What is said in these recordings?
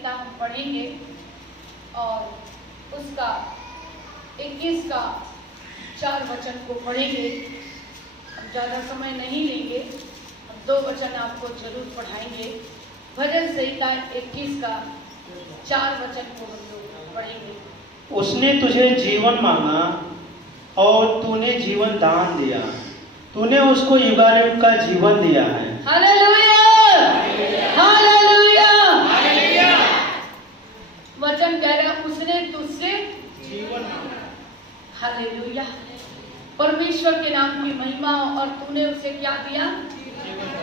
संहिता हम पढ़ेंगे और उसका 21 का 4 वचन को पढ़ेंगे। हम ज़्यादा समय नहीं लेंगे, हम 2 वचन आपको जरूर पढ़ाएंगे। भजन संहिता 21 का 4 वचन को हम लोग पढ़ेंगे। उसने तुझे जीवन मांगा और तूने जीवन दान दिया, तूने उसको युगायुग का जीवन दिया है। Hallelujah, hallelujah, hallelujah. वचन कह रहा है उसने तुझसे जीवन मांगा। हालेलुया, परमेश्वर के नाम की महिमा। और तूने उसे क्या दिया?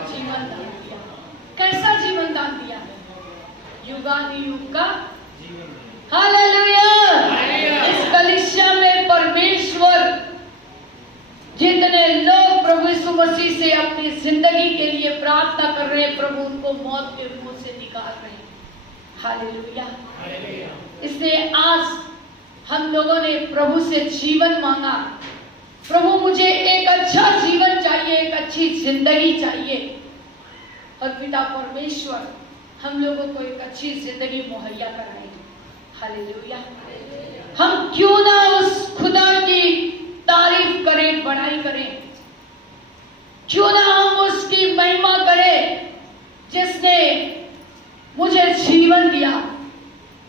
जीवन दान दिया। कैसा जीवन दान दिया? युगानुयुग का जीवन। हालेलुया। इस कलीसिया में परमेश्वर जितने लोग प्रभु यीशु मसीह से अपनी जिंदगी के लिए प्रार्थना कर रहे हैं, प्रभु उनको मौत के मुंह से निकाल रहे हैं। हालेलुया। इसलिए आज हम लोगों ने प्रभु से जीवन मांगा। प्रभु मुझे एक अच्छा जीवन चाहिए, एक अच्छी जिंदगी चाहिए। और पिता परमेश्वर हम लोगों को एक अच्छी जिंदगी मुहैया कराएंगे। हालेलुया। हम क्यों ना उस खुदा की तारीफ करें, बड़ाई करें, क्यों ना हम उसकी महिमा करें जिसने मुझे जीवन दिया।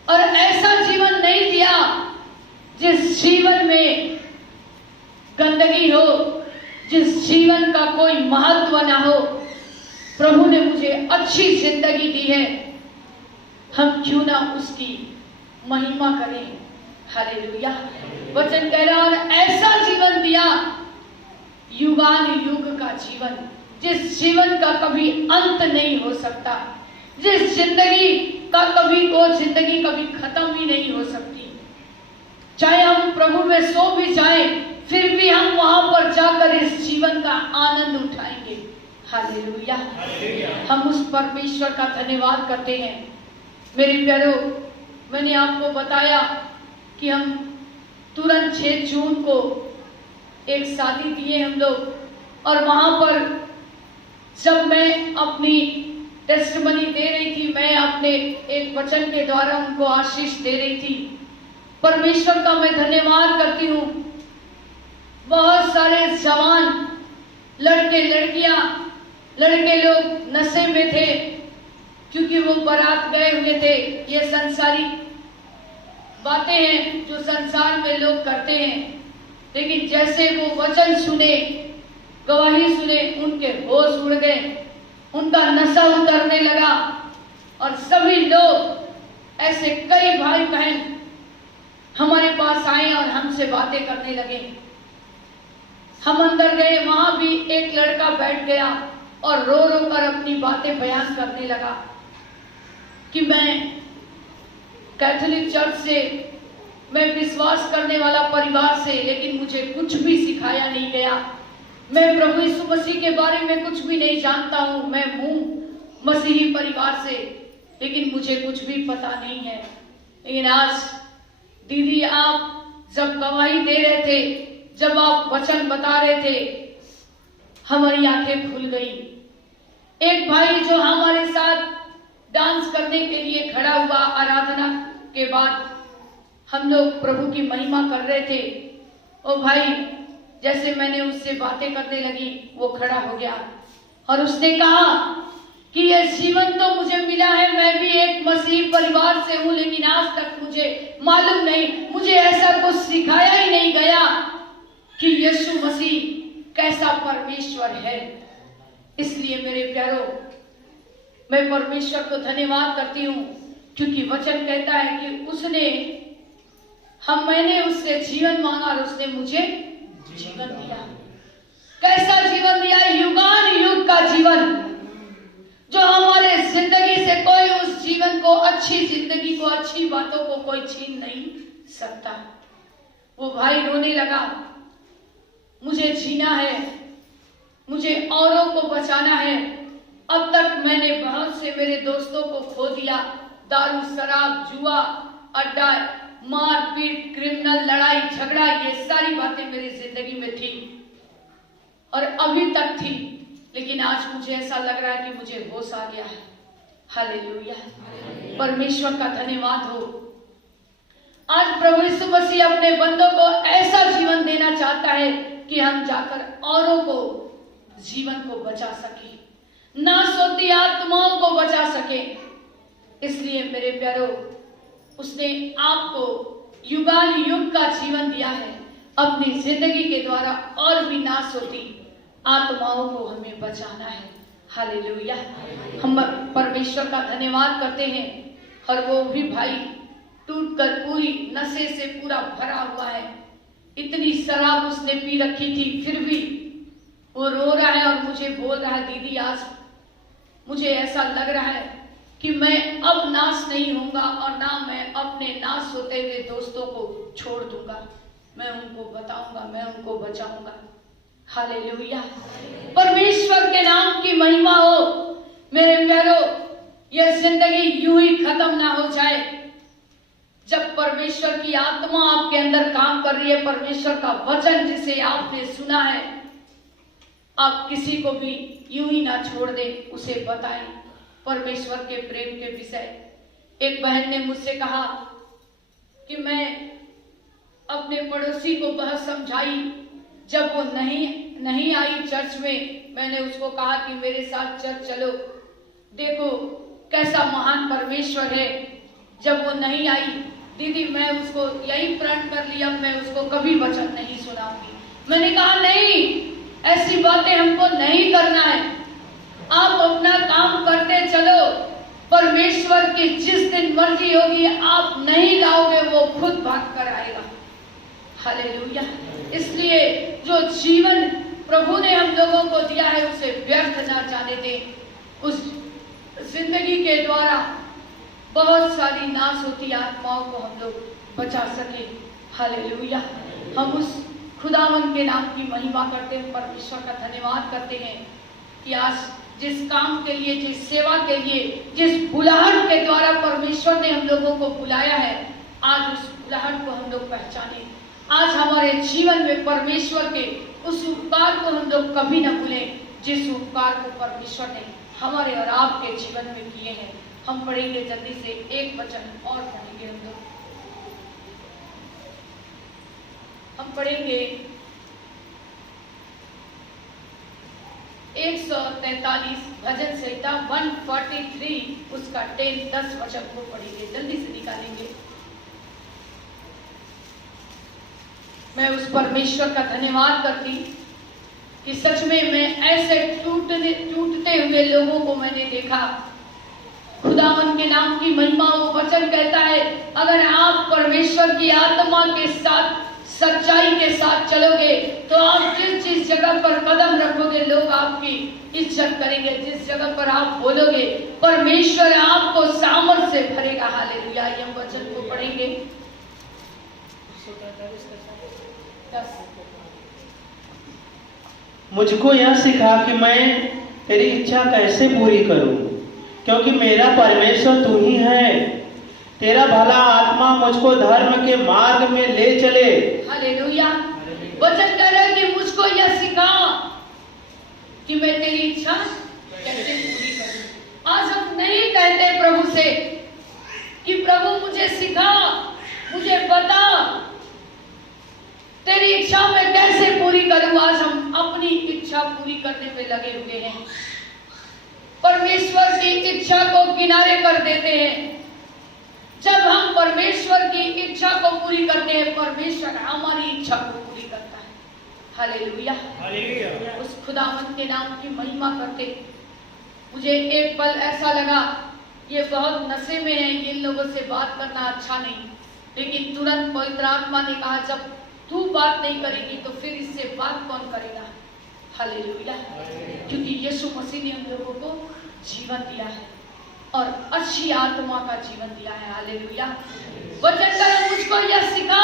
और ऐसा जीवन नहीं दिया जिस जीवन में गंदगी हो, जिस जीवन का कोई महत्व ना हो। प्रभु ने मुझे अच्छी जिंदगी दी है, हम क्यों ना उसकी महिमा करें। हालेलुया। वचन कह रहा है ऐसा जीवन दिया, युगानुयुग का जीवन, जिस जीवन का कभी अंत नहीं हो सकता, जिस जिंदगी का कभी वो जिंदगी कभी खत्म ही नहीं हो सकती। चाहे हम प्रभु में सो भी जाएं, फिर भी हम वहां पर जाकर इस जीवन का आनंद उठाएंगे। हालेलुया। हम उस परमेश्वर का धन्यवाद करते हैं। मेरे प्यारो, मैंने आपको बताया कि हम तुरंत 6 जून को एक शादी दिए हम लोग, और वहां पर जब मैं अपनी टेस्टिमनी दे रही थी, मैं अपने एक वचन के द्वारा उनको आशीष दे रही थी। परमेश्वर का मैं धन्यवाद करती हूँ। बहुत सारे जवान लड़के लड़कियां, लड़के लोग नशे में थे क्योंकि वो बारात गए हुए थे। ये संसारी बातें हैं जो संसार में लोग करते हैं, लेकिन जैसे वो वचन सुने, गवाही सुने, उनके होश उड़ गए, उनका नशा उतरने लगा। और सभी लोग ऐसे कई भाई बहन हमारे पास आए और हमसे बातें करने लगे। हम अंदर गए, वहां भी एक लड़का बैठ गया और रो रो कर अपनी बातें बयान करने लगा कि मैं कैथोलिक चर्च से, मैं विश्वास करने वाला परिवार से, लेकिन मुझे कुछ भी सिखाया नहीं गया। मैं प्रभु यीशु मसीह के बारे में कुछ भी नहीं जानता हूँ। मैं हूँ मसीही परिवार से, लेकिन मुझे कुछ भी पता नहीं है। लेकिन आज दीदी, आप जब गवाही दे रहे थे, जब आप वचन बता रहे थे, हमारी आंखें खुल गई। एक भाई जो हमारे साथ डांस करने के लिए खड़ा हुआ, आराधना के बाद हम लोग प्रभु की महिमा कर रहे थे, ओ भाई जैसे मैंने उससे बातें करने लगी, वो खड़ा हो गया और उसने कहा कि ये जीवन तो मुझे मिला है, मैं भी एक मसीह परिवार से हूं, लेकिन आज तक मुझे मालूम नहीं, मुझे ऐसा कुछ सिखाया ही नहीं गया कि यीशु मसीह कैसा परमेश्वर है। इसलिए मेरे प्यारो, मैं परमेश्वर को धन्यवाद करती हूँ, क्योंकि वचन कहता है कि मैंने उससे जीवन मांगा और उसने मुझे जीवन दिया। कैसा जीवन दिया? युगानुयुग का जीवन, जो हमारे जिंदगी से कोई उस जीवन को, अच्छी जिंदगी को, अच्छी बातों को कोई छीन नहीं सकता। वो भाई रोने लगा, मुझे जीना है, मुझे औरों को बचाना है। अब तक मैंने बहुत से मेरे दोस्तों को खो दिया, दारू, शराब, जुआ, अड्डा, मारपीट, क्रिमिनल, लड़ाई झगड़ा, ये सारी बातें मेरी जिंदगी में थी और अभी तक थी। लेकिन आज मुझे ऐसा लग रहा है कि मुझे होश आ गया है। हालेलुया, परमेश्वर का धन्यवाद हो। आज प्रभु यीशु मसीह अपने बंदों को ऐसा जीवन देना चाहता है कि हम जाकर औरों को जीवन को बचा सके, नाश होती आत्माओं को बचा सके। इसलिए मेरे प्यारो, उसने आपको युगान युग का जीवन दिया है। अपनी जिंदगी के द्वारा और भी नाश होती आत्माओं को हमें बचाना है। हालेलुया, हम परमेश्वर का धन्यवाद करते हैं। और वो भी भाई टूटकर पूरी नशे से पूरा भरा हुआ है, इतनी शराब उसने पी रखी थी, फिर भी वो रो रहा है और मुझे बोल रहा है, दीदी आज मुझे ऐसा लग रहा है कि मैं अब नाश नहीं होऊंगा और ना मैं अपने नाश होते हुए दोस्तों को छोड़ दूंगा, मैं उनको बताऊंगा, मैं उनको बचाऊंगा। हालेलुया, परमेश्वर के नाम की महिमा हो। मेरे प्यारो, यह जिंदगी यूं ही खत्म ना हो जाए। जब परमेश्वर की आत्मा आपके अंदर काम कर रही है, परमेश्वर का वचन जिसे आपने सुना है, आप किसी को भी यूं ही ना छोड़ दें, उसे बताएं परमेश्वर के प्रेम के विषय। एक बहन ने मुझसे कहा कि मैं अपने पड़ोसी को बहुत समझाई, जब वो नहीं आई चर्च में, मैंने उसको कहा कि मेरे साथ चर्च चलो, देखो कैसा महान परमेश्वर है। जब वो नहीं आई, दीदी मैं उसको यही प्रण कर लिया, मैं उसको कभी वचन नहीं सुनाऊंगी। मैंने कहा नहीं, ऐसी बातें हमको नहीं करना है। आप अपना काम करते चलो, परमेश्वर की जिस दिन मर्जी होगी आप नहीं लाओगे, वो खुद भाग कर आएगा। हालेलुया, इसलिए जो जीवन प्रभु ने हम लोगों को दिया है उसे व्यर्थ ना जाने दें। उस जिंदगी के द्वारा बहुत सारी नाश होती आत्माओं को हम लोग बचा सके। हालेलुया, हम उस खुदावन के नाम की महिमा करते हैं, परमेश्वर का धन्यवाद करते हैं कि आज जिस काम के लिए, जिस सेवा के लिए, जिस बुलाहट के द्वारा परमेश्वर ने हम लोगों को बुलाया है, आज उस बुलाहट को हम लोग पहचाने। आज हमारे जीवन में परमेश्वर के उस उपकार को हम लोग कभी न भूलें, जिस उपकार को परमेश्वर ने हमारे और आपके जीवन में किए हैं। हम पढ़ेंगे जल्दी से एक वचन और पढ़ेंगे हम लोग। हम पढ़ेंगे 143 भजन संहिता 143 उसका 10 वचन को पढ़ेंगे, जल्दी से निकालेंगे। मैं उस परमेश्वर का धन्यवाद करती कि सच में मैं ऐसे टूटते हुए लोगों को मैंने देखा। खुदावन के नाम की महिमा, वो वचन कहता है अगर आप परमेश्वर की आत्मा के साथ सच्चाई के साथ चलोगे तो आप जिस जगह पर कदम रखोगे लोग आपकी इज्जत करेंगे। जिस जगह पर आप बोलोगे परमेश्वर आपको सामर्थ से भरेगा। हालेलुया, हम वचन को पढ़ेंगे। मुझको यह सिखा कि मैं तेरी इच्छा कैसे पूरी करूं, क्योंकि मेरा परमेश्वर तू ही है। तेरा भला आत्मा मुझको धर्म के मार्ग में ले चले। हालेलुया, वचन कह रहा है कि मुझको यह सिखा कि मैं तेरी इच्छा कैसे पूरी करूं। आज हम नहीं कहते प्रभु से कि प्रभु मुझे सिखा, मुझे बता तेरी इच्छा मैं कैसे पूरी करूं। आज हम अपनी इच्छा पूरी करने में लगे हुए हैं, परमेश्वर की इच्छा को किनारे कर देते हैं। जब हम परमेश्वर की इच्छा को पूरी करते हैं, परमेश्वर हमारी इच्छा को पूरी करता है। हालेलुया, उस खुदावंत के नाम की महिमा करते। मुझे एक पल ऐसा लगा ये बहुत नशे में है, इन लोगों से बात करना अच्छा नहीं, लेकिन तुरंत पवित्र आत्मा ने कहा जब तू बात नहीं करेगी तो फिर इससे बात कौन करेगा। हालेलुया, क्योंकि यीशु मसीह ने हम लोगों को जीवन दिया है और अच्छी आत्मा का जीवन दिया है। हालेलुया, वचन कर मुझको यह सिखा।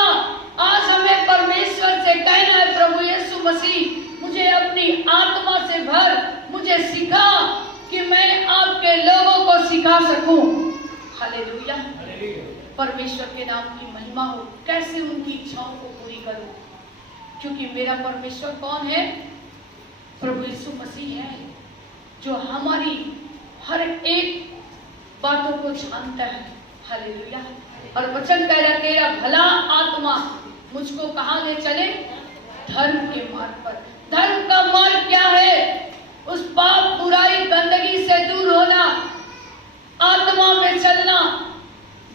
आज हमें परमेश्वर से कहना है प्रभु यीशु मसीह मुझे अपनी आत्मा से भर, मुझे सिखा कि मैं आपके लोगों को सिखा सकूं। हालेलुया, परमेश्वर के नाम की महिमा हो। कैसे उनकी इच्छाओं को पूरी करूं, क्योंकि मेरा परमेश्वर कौन है? प्रभु यीशु मसीह है, जो हमारी हर एक बातों को जानता है। हालेलुया। और वचन कह रहा, तेरा भला आत्मा मुझको कहाँ ले चले? धर्म के मार्ग पर। धर्म का मार्ग क्या है? उस पाप, बुराई, गंदगी से दूर होना, आत्मा में चलना।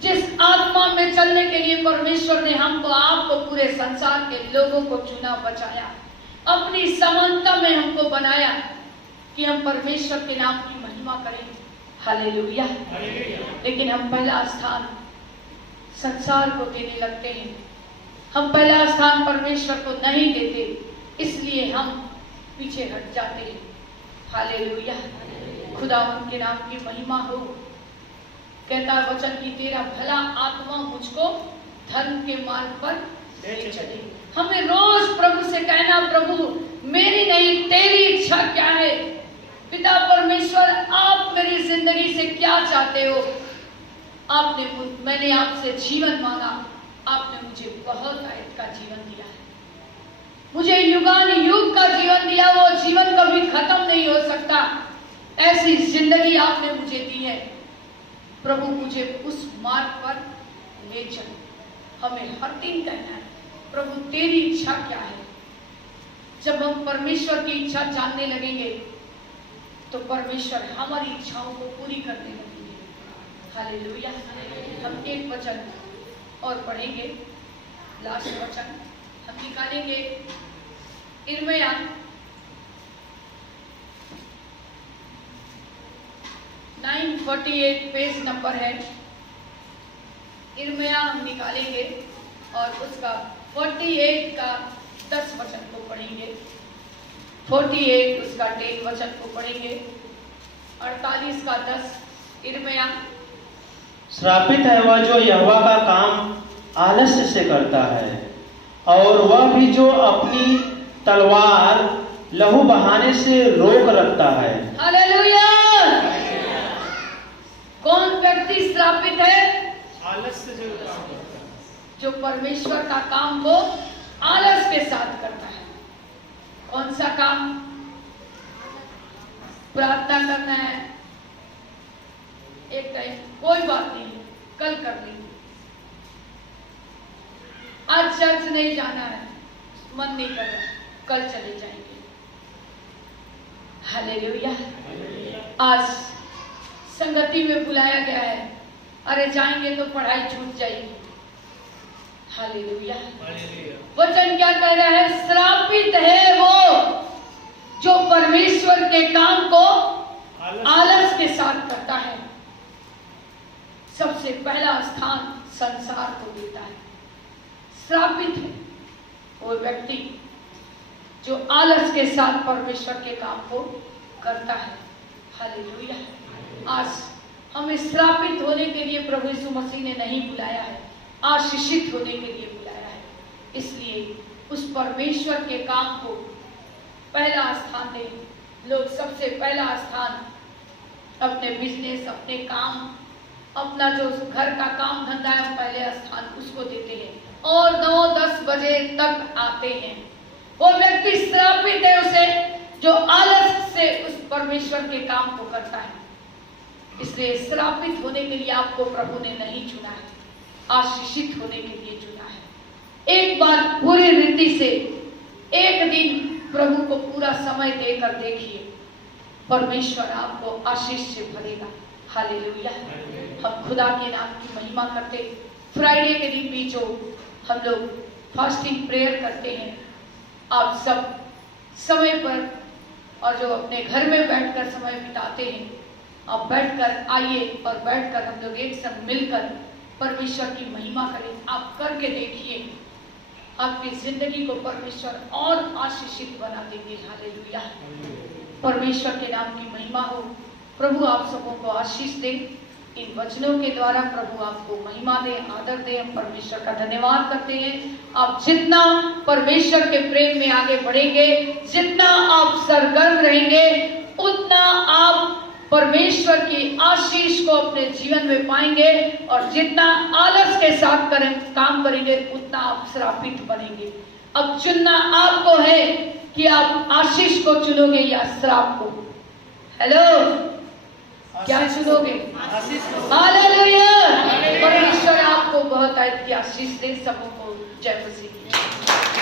जिस आत्मा में चलने के लिए परमेश्वर ने हमको, आपको, पूरे संसार के लोगों को चुना, बचाया, अपनी समानता में हमको बनाया कि हम परमेश्वर के नाम की महिमा करें। हालेलुया। लेकिन हम पहला स्थान संसार को देने लगते हैं। हम पहला स्थान परमेश्वर को नहीं देते, इसलिए हम पीछे हट जाते हैं। हालेलुया। खुदावंद के नाम की महिमा हो। कहता है वचन की, तेरा भला आत्मा मुझको धर्म के मार्ग पर ले चले। हमें रोज प्रभु से कहना, प्रभु मेरी नहीं तेरी इच्छा क्या है? पिता परमेश्वर, आप मेरी जिंदगी से क्या चाहते हो? मैंने आपसे जीवन मांगा, आपने मुझे बहुत आयत का जीवन दिया है, मुझे युगान युग का जीवन दिया। वो जीवन कभी खत्म नहीं हो सकता, ऐसी जिंदगी आपने मुझे दी है। प्रभु मुझे उस मार्ग पर ले चलो। हमें हर दिन कहना है, प्रभु तेरी इच्छा क्या है? जब हम परमेश्वर की इच्छा जानने लगेंगे तो परमेश्वर हमारी इच्छाओं को पूरी करने लगेंगे। हालेलुया। हम एक वचन और पढ़ेंगे, लास्ट वचन हम निकालेंगे, यिर्मयाह 948 पेज नंबर है। यिर्मयाह हम निकालेंगे और उसका 48 का 10 वचन को पढ़ेंगे, 48 उसका 10 वचन को पढ़ेंगे, 48 का 10। यिर्मयाह, श्रापित है वह जो यहोवा का काम आलस्य से करता है, और वह भी जो अपनी तलवार लहू बहाने से रोक रखता है। हालेलुया। कौन व्यक्ति श्रापित है? आलस्य जो परमेश्वर का काम को आलस के साथ करता है। कौन सा काम? प्रार्थना करना है एक टाइम, कोई बात नहीं, कल कर लेंगे। आज चर्च नहीं जाना है, मन नहीं कर रहा, कल चले जाएंगे। हालेलुया। आज संगति में बुलाया गया है, अरे जाएंगे तो पढ़ाई छूट जाएगी। हालेलुया। वचन क्या कह रहा है? श्रापित है वो जो परमेश्वर के काम को आलस के साथ करता है। सबसे पहला स्थान संसार को देता है। श्रापित है वो व्यक्ति जो आलस के साथ परमेश्वर के काम को करता है। हालेलुया। आज हमें श्रापित होने के लिए प्रभु यीशु मसीह ने नहीं बुलाया है, आशीषित होने के लिए बुलाया है। इसलिए उस परमेश्वर के काम को पहला स्थान दें। लोग सबसे पहला स्थान अपने बिजनेस, अपने काम, अपना जो घर का काम धंधा है, पहले स्थान उसको देते हैं और 9-10 बजे तक आते हैं। वो व्यक्ति श्रापित है उसे जो आलस से उस परमेश्वर के काम को करता है। इसलिए श्रापित होने के लिए आपको प्रभु ने नहीं चुना है, आशीषित होने के लिए चुना है। एक बार पूरी रीति से एक दिन प्रभु को पूरा समय देकर देखिए, परमेश्वर आपको आशीष से भरेगा। हालेलुया। हम खुदा के नाम की महिमा करते। फ्राइडे के दिन भी जो हम लोग फास्टिंग प्रेयर करते हैं, आप सब समय पर और जो अपने घर में बैठकर समय बिताते हैं, आप बैठकर आइए और बैठकर हम लोग एक संग मिलकर परमेश्वर की महिमा करें। आप करके देखिए, आपकी जिंदगी को परमेश्वर और आशीषित बना देंगे। हालेलुया। परमेश्वर के नाम की महिमा हो। प्रभु आप सबों को आशीष दे। इन वचनों के द्वारा प्रभु आपको महिमा दे, आदर दे। हम परमेश्वर का धन्यवाद करते हैं। आप जितना परमेश्वर के प्रेम में आगे बढ़ेंगे, जितना आप सरगर्म रहेंगे, उतना आप परमेश्वर की आशीष को अपने जीवन में पाएंगे। और जितना आलस के साथ काम करेंगे, उतना आप श्रापित बनेंगे। अब चुनना आपको है कि आप आशीष को चुनोगे या श्राप को। हेलो, क्या चुनोगे? आशीष को। हालेलुया। परमेश्वर आपको बहुत की आशीष दे। सबको जय मसीह।